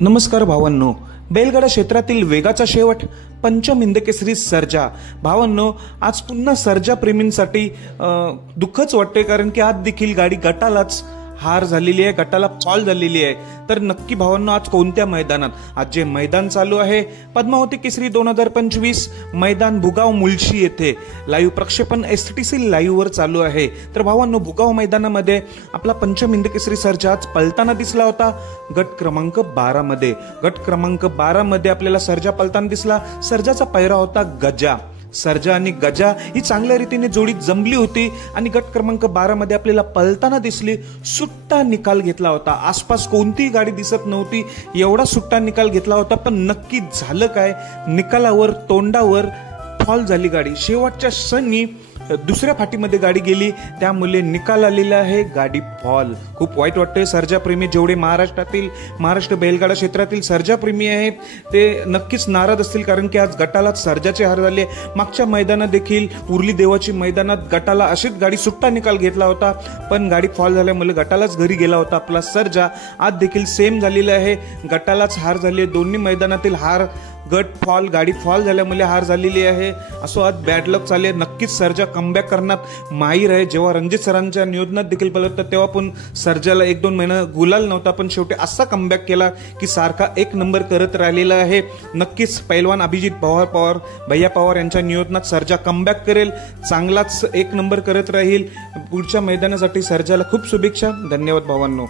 नमस्कार भावांनो, बैलगाडा क्षेत्रातील वेगाचा शेवट पंचम हिंदकेसरी सर्जा. भावांनो, आज पुन्हा सर्जा प्रेमींसाठी दुःखच वाटते, कारण की आज देखील गाडी गटालाच हार झालेली आहे, गटाला फॉल झालेली आहे. तर नक्की भावांनो, आज कोणत्या मैदानात? आज जे मैदान चालू आहे पद्मावती केसरी 2025 मैदान भुगाव मुळशी येथे लाईव्ह प्रक्षेपण STC लाईव्ह वर चालू आहे. तर भावांनो, भुगाव मैदानामध्ये आपला पंचम हिंदकेसरी सर्जा आज पलताना दिसला होता गट क्रमांक 12 मध्ये. गट क्रमांक 12 मध्ये आपल्याला सर्जा पलताना दिसला. सर्जाचा पैरा होता गजा. सर्जा आणि गजा ही चांगल्या रीतीने जोडी जमली होती आणि गट क्रमांक 12 मध्ये आपल्याला पलताना दिसली. सुट्टा निकाल घेतला होता. आसपास कोणतीही गाडी दिसत नव्हती, एवढा सुट्टा निकाल घेतला होता. पण नक्की झालं काय? निकालावर तोंडावर फॉल झाली गाडी. शेवटच्या क्षणी दुसऱ्या फाटीमध्ये गाडी गेली, त्यामुळे निकाल आलेला आहे गाडी फॉल. खूप वाईट वाटतंय. सर्जा प्रेमी जेवढे महाराष्ट्र बैलगाडा क्षेत्रातील सर्जा प्रेमी आहेत ते नक्कीच नाराज असतील, कारण की आज गटाला सर्जाचे हार झाले. मागच्या मैदानात देखील उर्ली देवाची मैदानात गटाला अशीच गाडी सुट्टा निकाल घेतला होता, पण गाडी फॉल झाल्यामुळे गटालाच घरी गेला होता आपला सर्जा. आज देखील सेम झालेलं आहे, गटालाच हार झाली. दोन्ही मैदानातील हार, गट फॉल, गाडी फॉल झाल्यामुळे हार झालेली आहे. असो आज बॅड लक चालले. नक्कीच सर्जा कमबॅक करण्यात माहीर आहे. जेव्हा रणजित सरांच्या नियोजनात देखील पलटतं तेव्हा पण सर्जाला 1-2 महिना गुलाल नव्हता, पण शेवटी असा कमबॅक केला की सारखा 1 नंबर करत राहिलेला आहे. नक्कीच पैलवान अभिजित भैया पवार यांच्या नियोजनात सर्जा कमबॅक करेल, चांगलाच 1 नंबर करत राहील. पुढच्या मैदानासाठी सर्जाला खूप शुभेच्छा. धन्यवाद भावांनो.